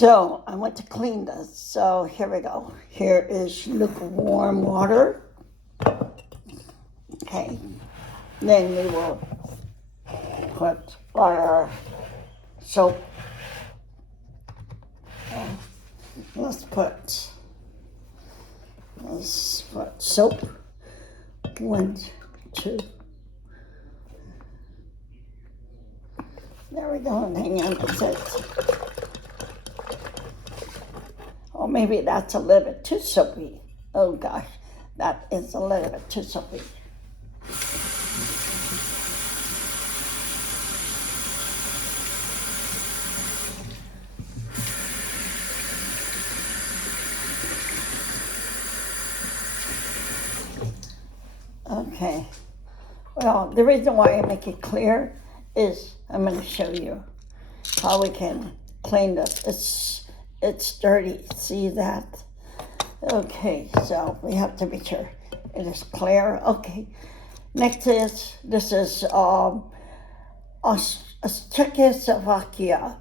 So I want to clean this. So here we go. Here is lukewarm water. Okay. Then we will put our soap. Let's put soap. 1, 2. There we go. Hang on, that's it. Or maybe that's a little bit too soapy. Oh gosh, that is a little bit too soapy. Okay. Well, the reason why I make it clear is I'm going to show you how we can clean this. It's dirty. See that? Okay, so we have to be sure it is clear. Okay. Next is this is Czechoslovakia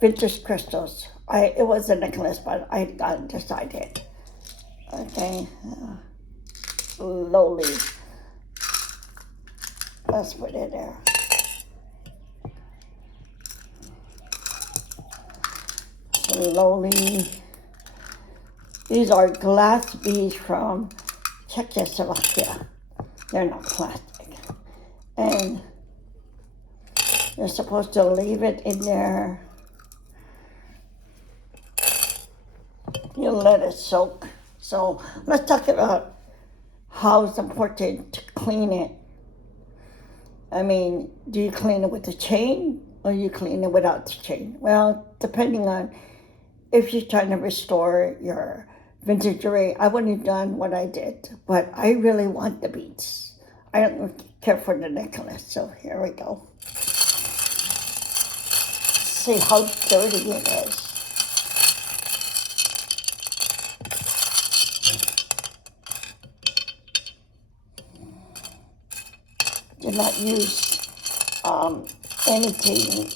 vintage crystals. It was a necklace, but I decided. Okay. Slowly. Let's put it there. Slowly. These are glass beads from Czechoslovakia. They're not plastic. And you're supposed to leave it in there. You let it soak. So let's talk about how it's important to clean it. I mean, do you clean it with the chain or you clean it without the chain? Well, depending on if you're trying to restore your vintage jewelry, I wouldn't have done what I did, but I really want the beads. I don't care for the necklace, so here we go. See how dirty it is. Do not use anything.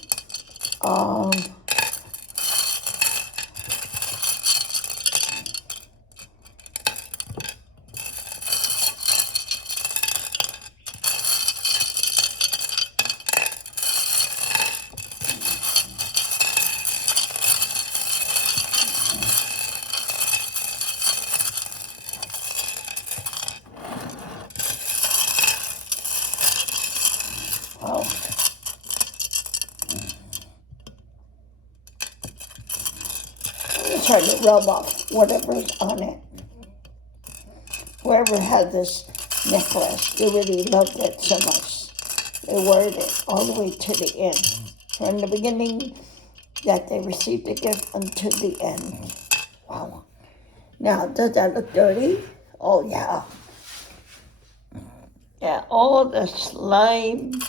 Try to rub off whatever's on it. Whoever had this necklace, they really loved it so much. They wore it all the way to the end. From the beginning that they received the gift until the end. Wow. Now, does that look dirty? Oh, yeah. Yeah, all the slime.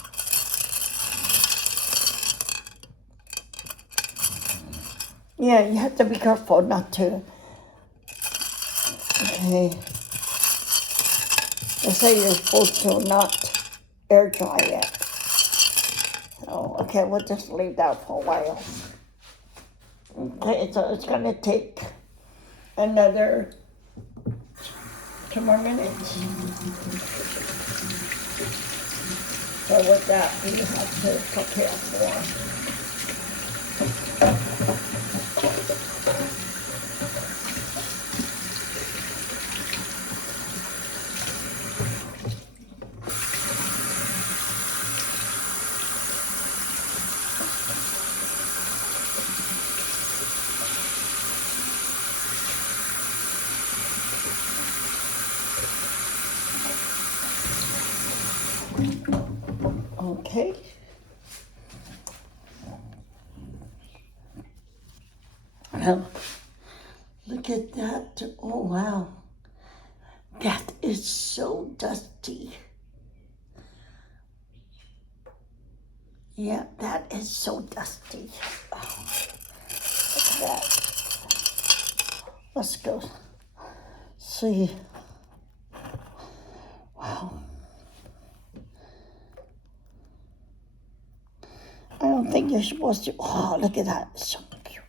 Yeah, you have to be careful not to. Okay. They say you're supposed to not air dry it. So, okay, we'll just leave that for a while. Okay, so it's going to take another 2 more minutes. So with that, we have to prepare for. Okay. Well, look at that. Oh, wow. That is so dusty. Yeah, that is so dusty. Oh, look at that. Let's go see. Wow. I don't think you're supposed to. Oh, look at that. It's so cute.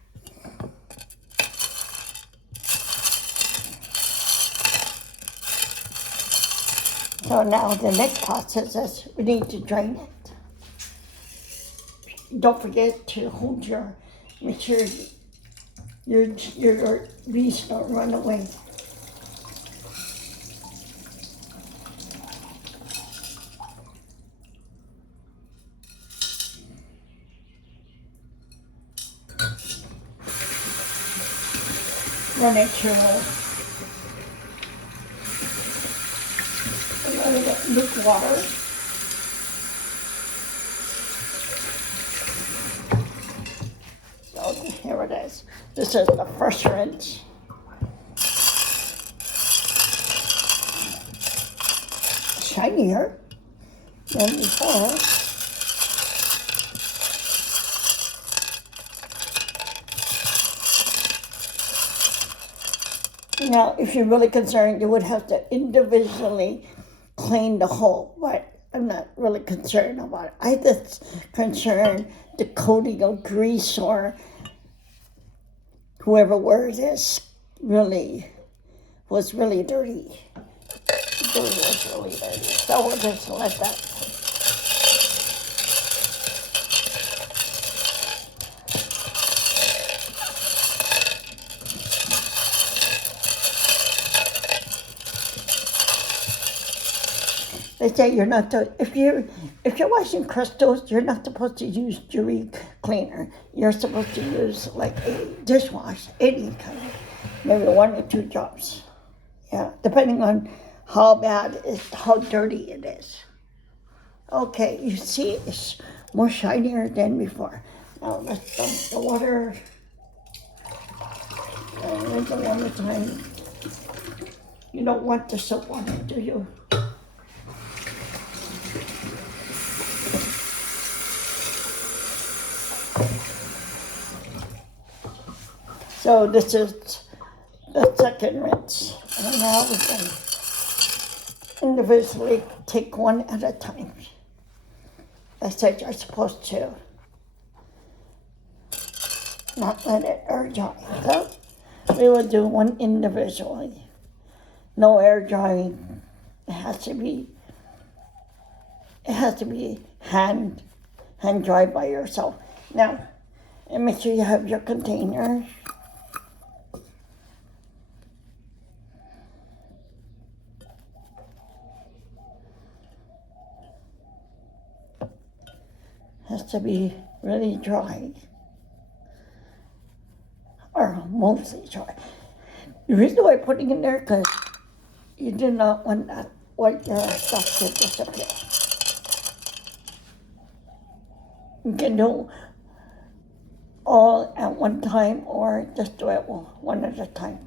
So now the next process is we need to drain it. Don't forget to hold make sure your bees don't run away. Run it through a little bit luke water. So here it is. This is the first rinse. Shinier than before. Now, if you're really concerned, you would have to individually clean the hole, but I'm not really concerned about it. I just concerned the coating of grease or whoever wears this was really dirty. The glue was really dirty. So we'll just let that. They say you're not to, if you're washing crystals, you're not supposed to use jewelry cleaner. You're supposed to use like a dishwash, any kind, maybe 1 or 2 drops. Yeah, depending on how how dirty it is. Okay, you see it's more shinier than before. Now let's dump the water. Rinse it 1 at a time. You don't want the soap on it, do you? So this is the second rinse. And now we can individually take 1 at a time. I said you're supposed to not let it air dry. So we will do 1 individually. No air drying. It has to be hand dried by yourself. Now, and make sure you have your container. Has to be really dry, or mostly dry. The reason why I'm putting it in there because you do not want that white stuff to disappear. You can do all at one time or just do it 1 at a time.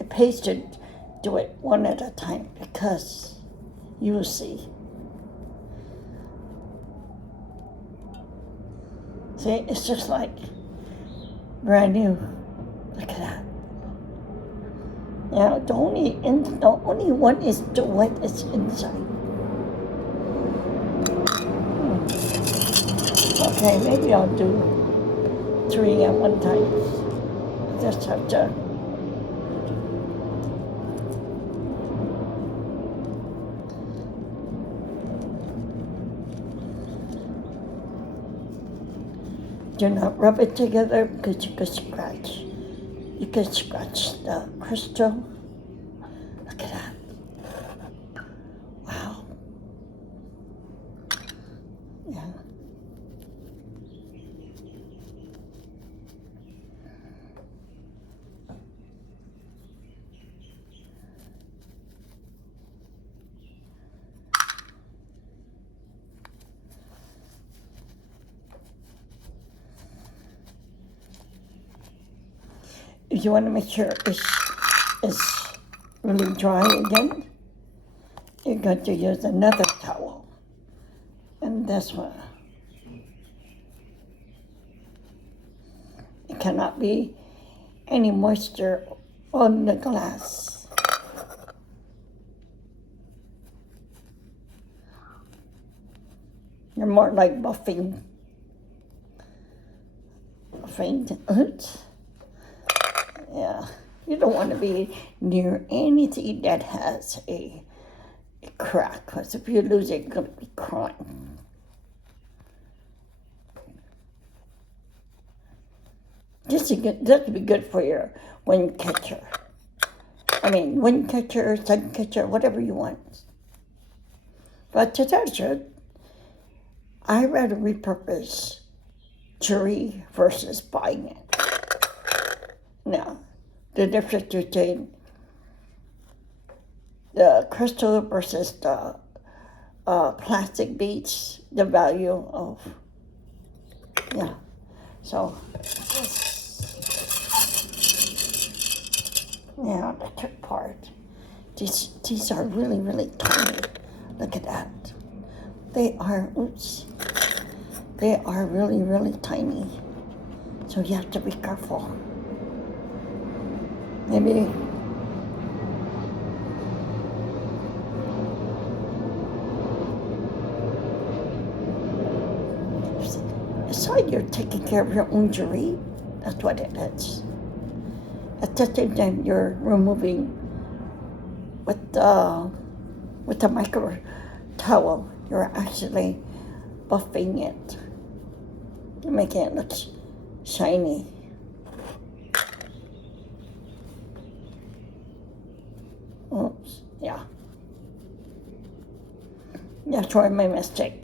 It pays to do it 1 at a time because you will see. See, it's just like brand new. Look at that. Now, the only one is the what is inside. Okay, maybe I'll do 3 at one time. Just have to. Do not rub it together because you can scratch. You can scratch the crystal. Look at that. Wow. Yeah. If you want to make sure it's really dry again, you're going to use another towel. And this one. It cannot be any moisture on the glass. You're more like buffing. Yeah, you don't want to be near anything that has a crack, because if you lose it, you're going to be crying. This would be good for your wind catcher. Wind catcher, sun catcher, whatever you want. But to tell the truth, I rather repurpose jewelry versus buying it. Now, the difference between the crystal versus the plastic beads, the value of, yeah. So, now the trick part. These are really, really tiny. Look at that. They are really, really tiny. So you have to be careful. Maybe it's like you're taking care of your own jewelry. That's what it is. At the same time, you're removing with the micro towel. You're actually buffing it, making it look shiny. Oops, yeah. Yeah, sorry, my mistake.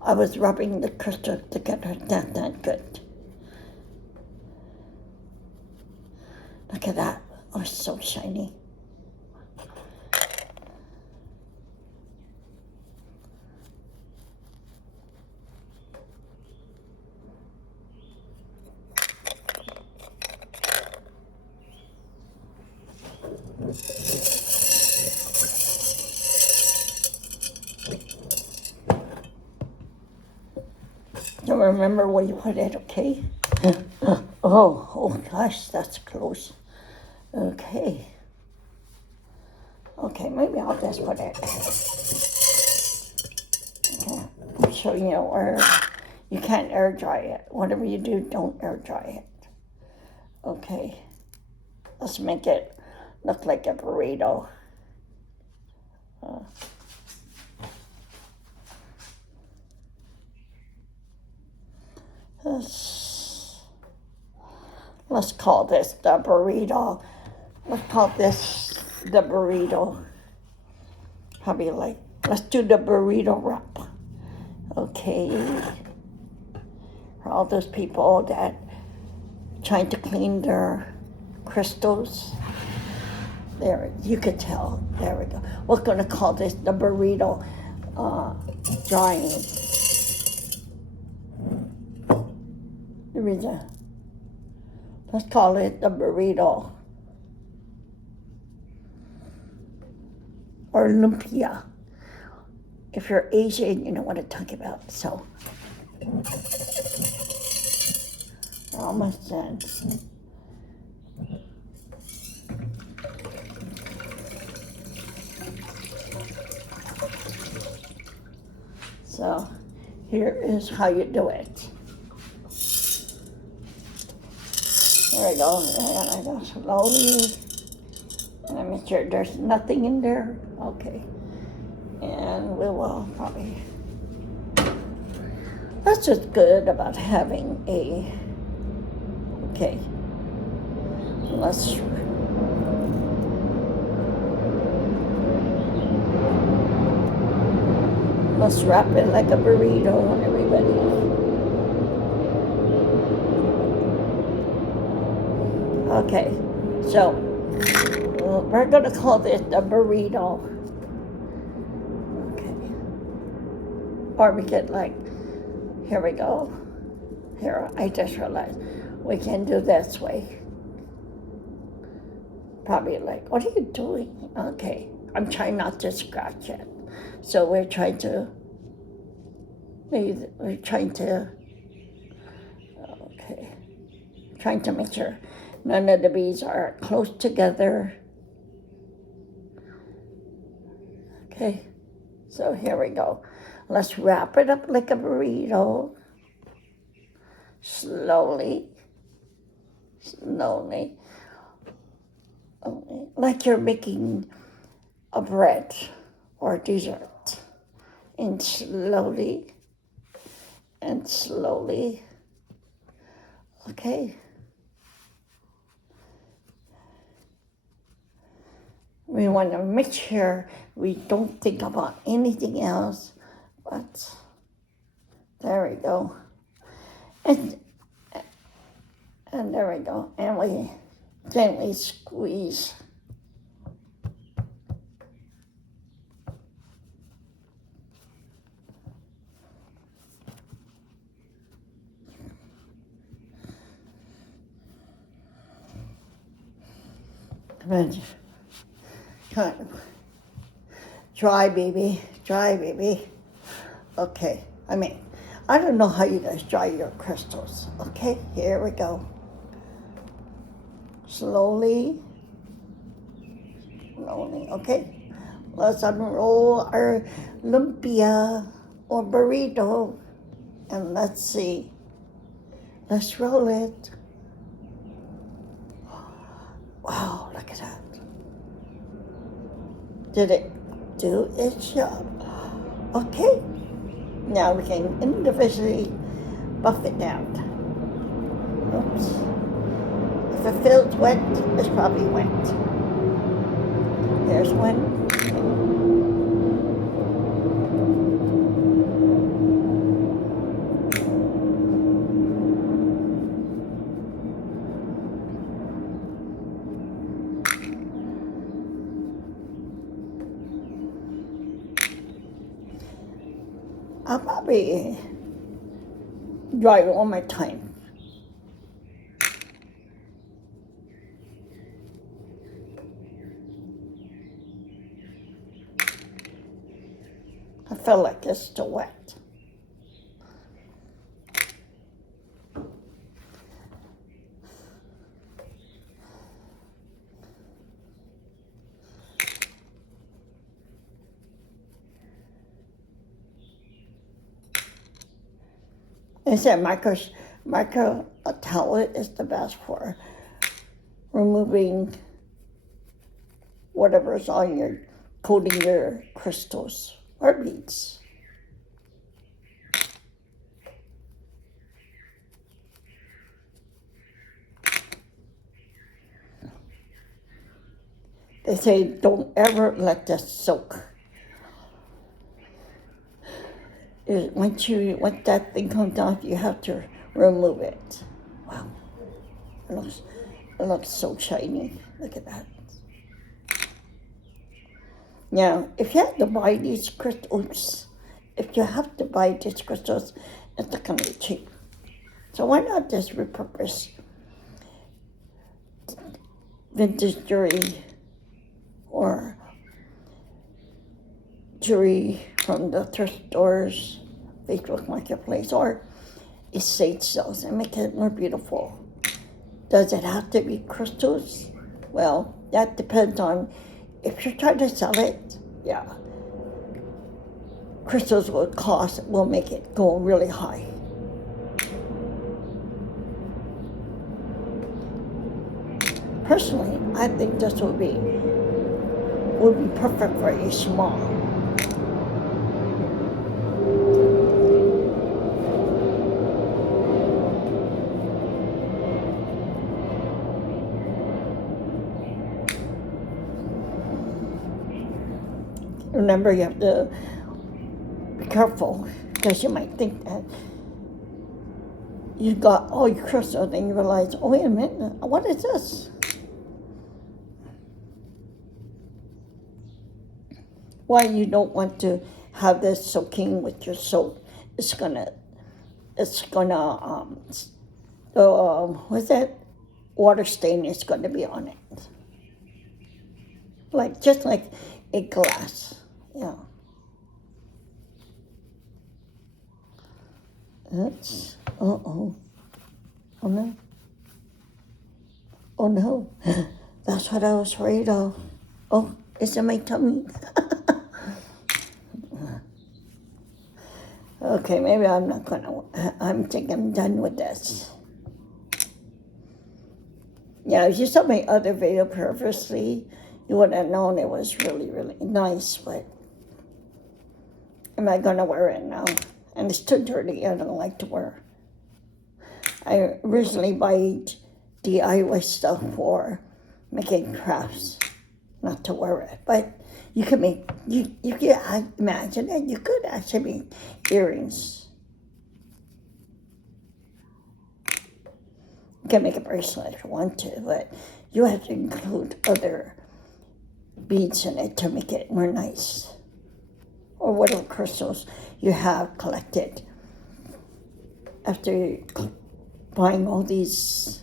I was rubbing the crystal together. That's not good. Look at that. Oh, it's so shiny. Don't remember where you put it, okay? Oh gosh, that's close. Okay. Okay, maybe I'll just put it. Okay, I'm showing you where you can't air dry it. Whatever you do, don't air dry it. Okay. Let's make it look like a burrito. Let's call this the burrito. Let's call this the burrito. Probably let's do the burrito wrap. Okay. For all those people that trying to clean their crystals. There, you could tell. There we go. We're going to call this the burrito drying. Let's call it the burrito. Or lumpia. If you're Asian, you know what I'm talking about. So, we're almost done. So, here is how you do it. There we go. And I go slowly. And I make sure there's nothing in there. Okay. And we will probably. That's what's good about having a. Okay. Let's wrap it like a burrito, everybody. Okay, so we're gonna call this the burrito. Okay. Or we could here we go. Here, I just realized we can do this way. Probably what are you doing? Okay, I'm trying not to scratch it. So we're trying to, okay, trying to make sure none of the beads are close together. Okay, so here we go. Let's wrap it up like a burrito. Slowly. Like you're making a bread or dessert. And slowly, okay? We want to make sure we don't think about anything else, but there we go. And there we go. And we gently squeeze. Come on. Dry, baby. Dry, baby. Okay. I don't know how you guys dry your crystals. Okay, here we go. Slowly. Okay. Let's unroll our lumpia or burrito. And let's see. Let's roll it. Wow, look at that. Did it do its job? Okay. Now we can individually buff it down. Oops. If it feels wet, it's probably wet. There's one. I'll probably dry it one more time. I feel like it's still wet. They said micro towel is the best for removing whatever's on your coating your crystals or beads. They say don't ever let this soak. Once that thing comes off, you have to remove it. Wow, it looks so shiny. Look at that. Now, if you have to buy these crystals, it's not gonna be cheap. So why not just repurpose vintage jewelry or jewelry from the thrift stores, Facebook Marketplace, or estate sales and make it more beautiful. Does it have to be crystals? Well, that depends on if you're trying to sell it, yeah. Crystals will make it go really high. Personally, I think this would be perfect for a small. Remember, you have to be careful because you might think that you got all your crystals and you realize, oh, wait a minute, what is this? Why you don't want to have this soaking with your soap? What's that? Water stain is gonna be on it. Just like a glass, yeah. Oops, oh no. Oh no, that's what I was afraid of. Oh, it's in my tummy. Okay, maybe I think I'm done with this. Yeah, if you saw my other video previously, you would have known it was really, really nice, but am I going to wear it now? And it's too dirty. I don't like to wear. I originally buy DIY stuff for making crafts, not to wear it. But you can make, you can imagine it. You could actually make earrings. You can make a bracelet if you want to, but you have to include other beads in it to make it more nice. Or whatever crystals you have collected after buying all these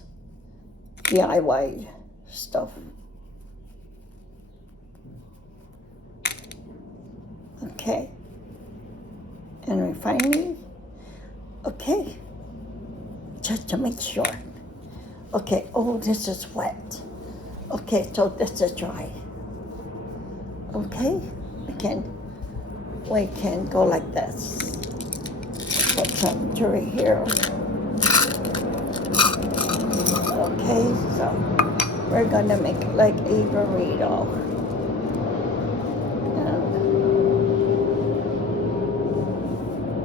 DIY stuff. Okay. And finally, okay, just to make sure. Okay, oh, this is wet. Okay, so this is dry. Okay, we can go like this. Put some jewelry here. Okay, so we're gonna make like a burrito.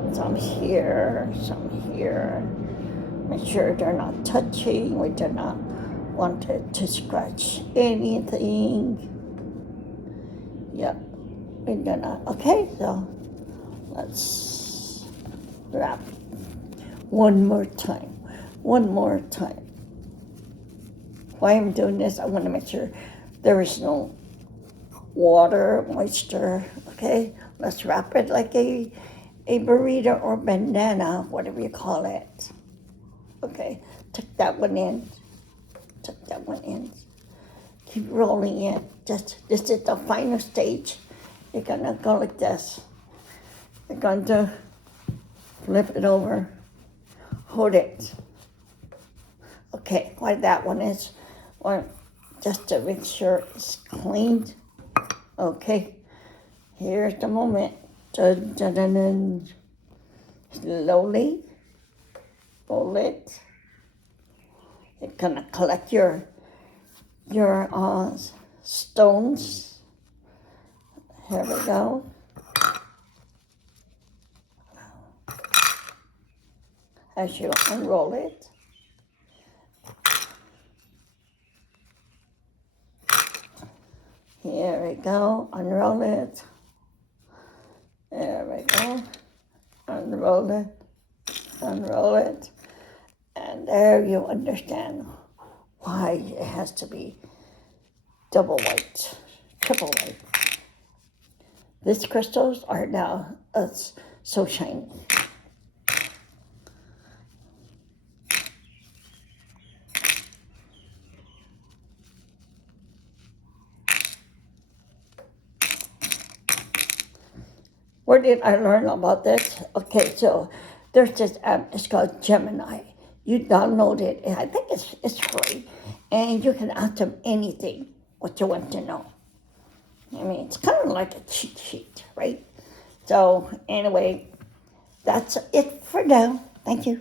And some here, some here. Make sure they're not touching. We do not want it to scratch anything. Yep, we do not. Okay, so let's wrap one more time. One more time. Why I'm doing this, I want to make sure there is no water, moisture. Okay, let's wrap it like a burrito or bandana, whatever you call it. Okay, tuck that one in. Tuck that one in. Keep rolling it. This is the final stage. You're gonna go like this. You're going to flip it over. Hold it. Okay, why that one is, or just to make sure it's cleaned. Okay, here's the moment. Dun, dun, dun, dun. Slowly roll it. You're gonna collect your stones. Here we go. As you unroll it. Here we go, unroll it. There we go. Unroll it. And there you understand why it has to be double white, triple white. These crystals are now so shiny. Where did I learn about this? Okay, so there's this app, it's called Gemini. You download it, and I think it's free, and you can ask them anything, what you want to know. I mean, it's kind of like a cheat sheet, right? So anyway, that's it for now. Thank you.